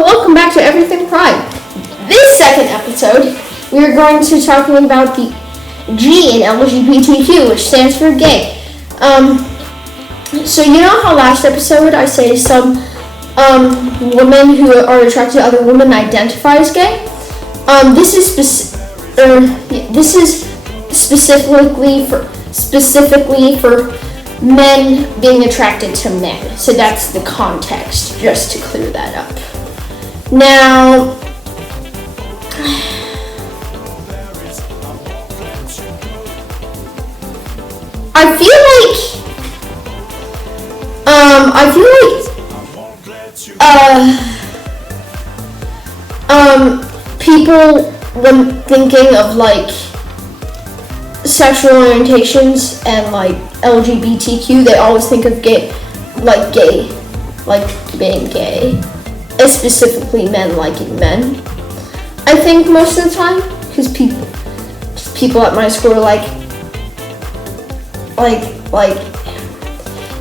welcome back to Everything Pride. This second episode, we are going to be talking about the G in LGBTQ, which stands for gay. So you know how last episode I say some women who are attracted to other women identify as gay? This is specifically for men being attracted to men. So that's the context, just to clear that up. Now, I feel like people, when thinking of like sexual orientations and like LGBTQ, they always think of gay, like being gay, and specifically men liking men. I think most of the time, because people at my school are like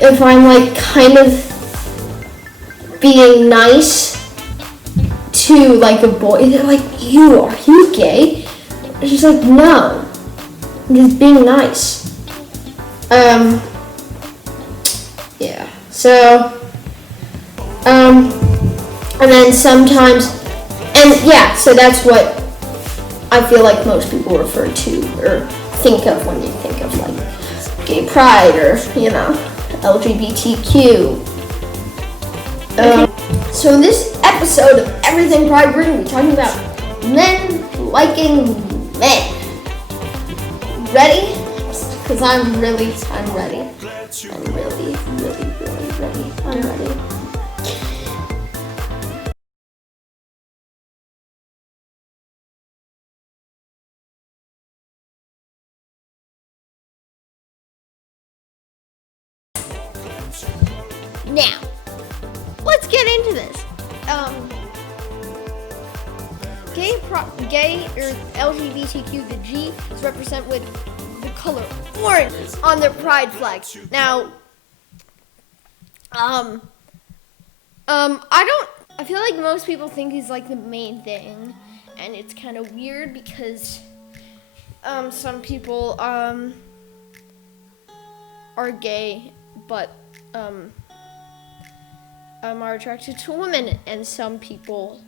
if I'm like kind of being nice to like a boy, they're like, are you gay? It's just like, no, I'm just being nice. Yeah, so, and then sometimes, so that's what I feel like most people refer to or think of when they think of like gay pride or, LGBTQ. So in this episode of Everything Pride, we're going to be talking about men liking men. Ready? Because I'm ready. I'm really ready. I'm ready. Now, let's get into this. Gay or LGBTQ, the G is represented with the color orange on their pride flag. Now, I feel like most people think he's like the main thing, and it's kind of weird because some people are gay, but are attracted to women, and some people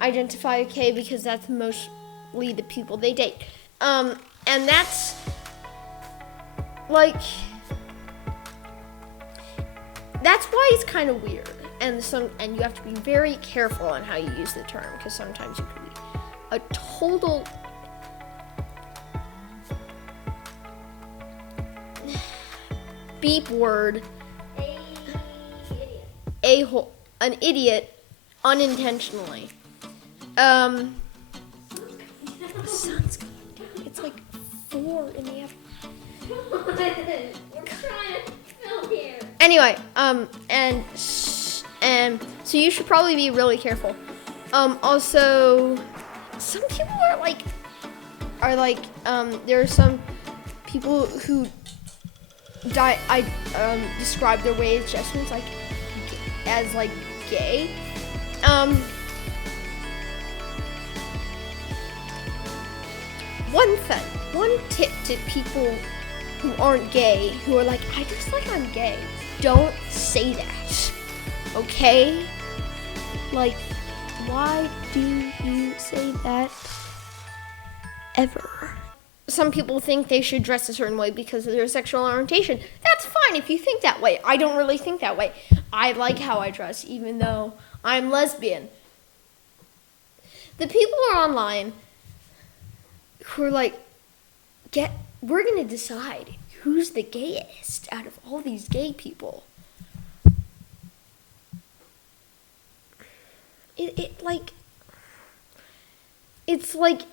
identify gay because that's mostly the people they date, and that's why it's kind of weird, and you have to be very careful on how you use the term, because sometimes you could be a total beep word, an idiot, unintentionally. The sun's going down. It's like 4 in the afternoon. We're trying to film here. Anyway, and so you should probably be really careful. Also, some people there are some people who describe their way of adjustments as gay. One tip to people who aren't gay, who are like, I just like I'm gay. Don't say that, okay? Why do you say that ever? Some people think they should dress a certain way because of their sexual orientation. That's fine if you think that way. I don't really think that way. I like how I dress, even though I'm lesbian. The people who are online who are like, we're going to decide who's the gayest out of all these gay people. It's like,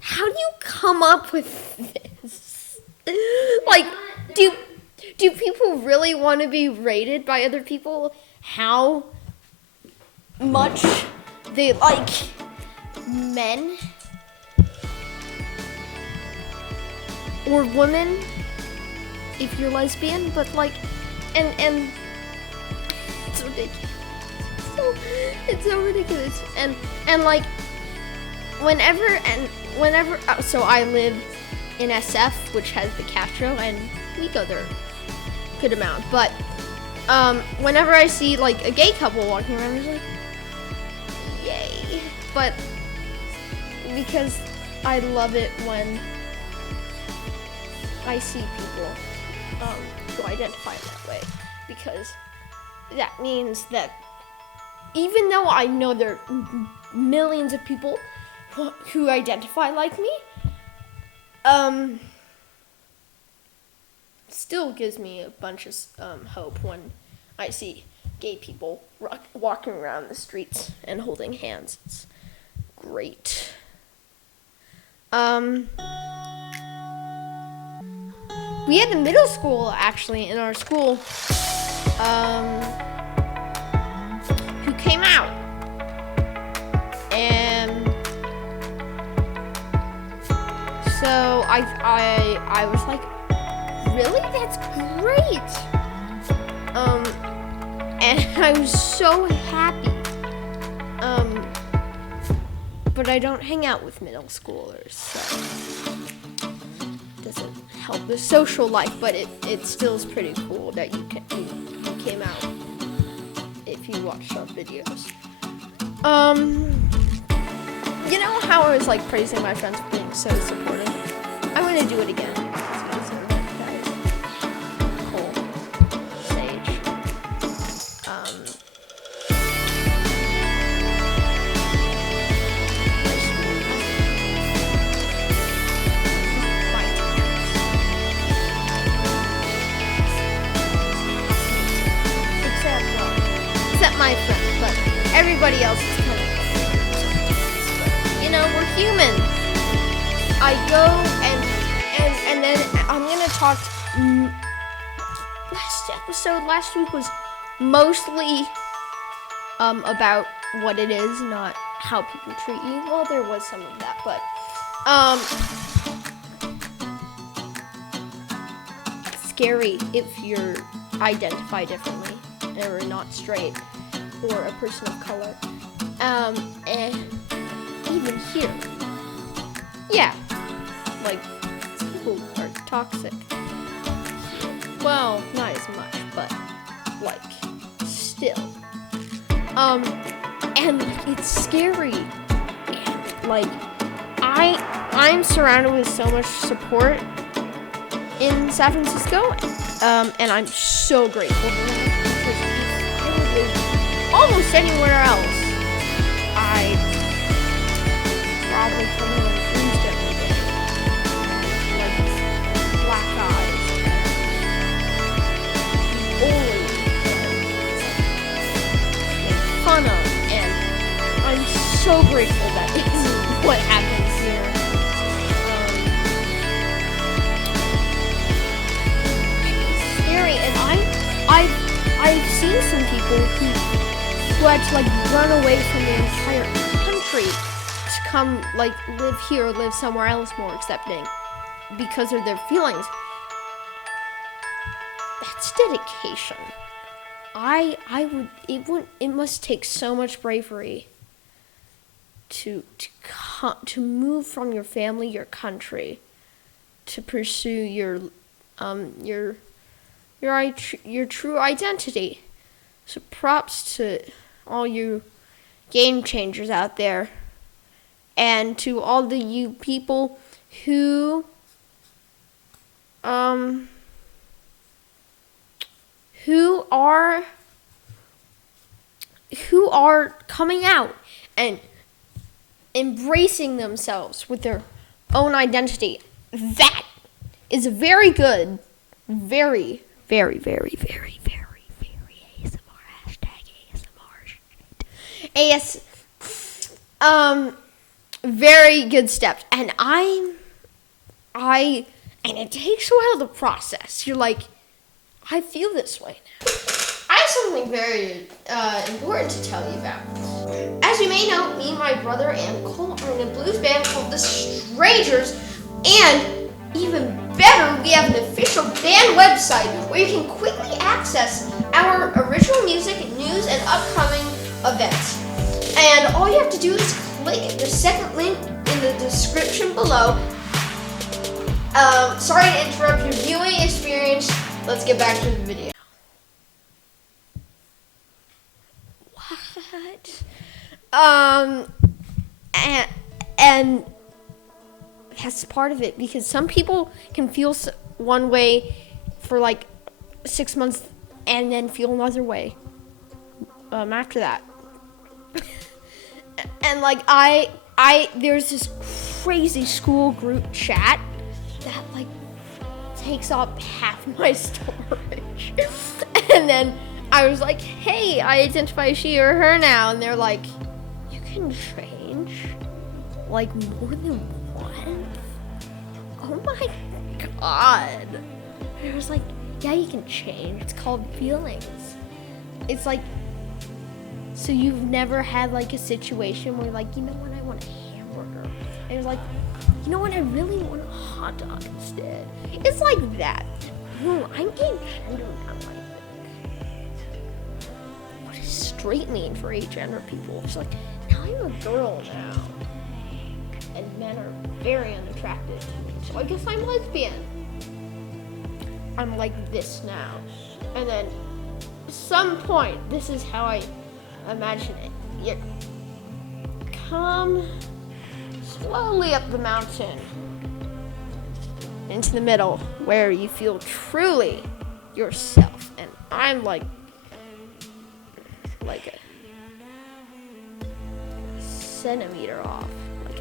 how do you come up with this? Do people really want to be rated by other people? How much they like men or women if you're lesbian, but and it's ridiculous. It's so ridiculous. And like whenever so I live in SF, which has the Castro, and we go there a good amount. But whenever I see like a gay couple walking around, it's like, yay! But because I love it when I see people who identify that way, because that means that even though I know there are millions of people who identify like me, still gives me a bunch of hope when I see gay people walking around the streets and holding hands. It's great. We had a middle school, actually, in our school, who came out. And so I was like, really? That's great. And I was so happy. But I don't hang out with middle schoolers, so it doesn't help the social life, but it still is pretty cool that you came out if you watched our videos. You know how I was like praising my friends for being so supportive? I'm gonna do it again. My friend, but everybody else is kind of, you know, we're human. I go and then I'm gonna talk. Last week was mostly about what it is, not how people treat you. Well, there was some of that, but it's scary if you're identified differently or not straight, or a person of color, and even here, yeah, like people are toxic. Well, not as much, but like still, and it's scary. And like I'm surrounded with so much support in San Francisco, and I'm so grateful for that. Almost anywhere else, I'd probably come home bruised every day, like black eyes, bullied, and fun of, and I'm so grateful that isn't what happens here. It's scary, and I've seen some people who had to like run away from the entire country to come like live here or live somewhere else more accepting because of their feelings. That's dedication. It must take so much bravery to move from your family, your country, to pursue your true identity. So props to all you game changers out there, and to all the you people who are coming out and embracing themselves with their own identity. That is very good, very, very, very, very, very. Very good steps, and and it takes a while to process. You're like, I feel this way now. I have something very important to tell you about. As you may know, me, my brother, and Cole are in a blues band called The Strangers, and even better, we have an official band website where you can quickly access our original music, news, and upcoming events. And all you have to do is click the second link in the description below. Sorry to interrupt your viewing experience. Let's get back to the video. What? And that's part of it, because some people can feel one way for like 6 months and then feel another way after that. And like there's this crazy school group chat that like takes up half my storage. And then I was like, hey, I identify she or her now. And they're like, you can change like more than once? Oh my God. And I was like, yeah, you can change. It's called feelings. It's like, so you've never had like a situation where like, you know what, I want a hamburger. And you're like, you know what, I really want a hot dog instead. It's like that. I'm getting gender now, I think. What does straight mean for agender people? It's like, now I'm a girl now. And men are very unattractive to me. So I guess I'm lesbian. I'm like this now. And then at some point, this is how I imagine it. You come slowly up the mountain into the middle where you feel truly yourself. And I'm like a centimeter off. Like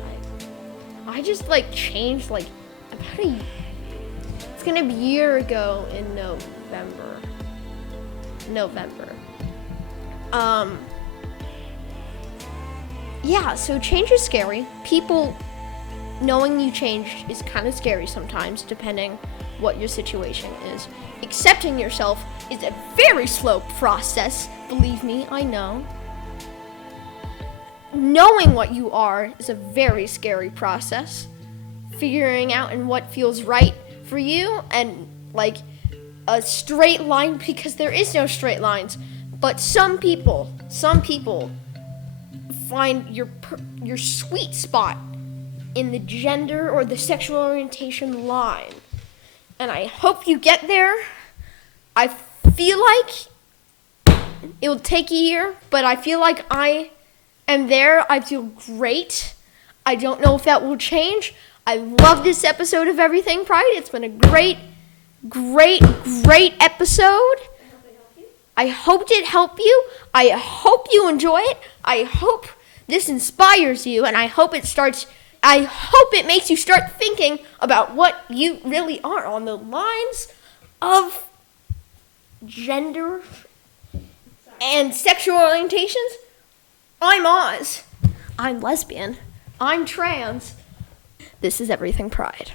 I just like changed like about it's gonna be a year ago in November. Yeah, so change is scary. People knowing you changed is kind of scary sometimes, depending what your situation is. Accepting yourself is a very slow process, believe me, I know. Knowing what you are is a very scary process. Figuring out and what feels right for you, and like a straight line, because there is no straight lines. But some people find your sweet spot in the gender or the sexual orientation line. And I hope you get there. I feel like it will take a year, but I feel like I am there. I feel great. I don't know if that will change. I love this episode of Everything Pride. It's been a great episode. I hoped it helped you. I hope you enjoy it. I hope this inspires you, and I hope it makes you start thinking about what you really are on the lines of gender and sexual orientations. I'm Oz. I'm lesbian. I'm trans. This is Everything Pride.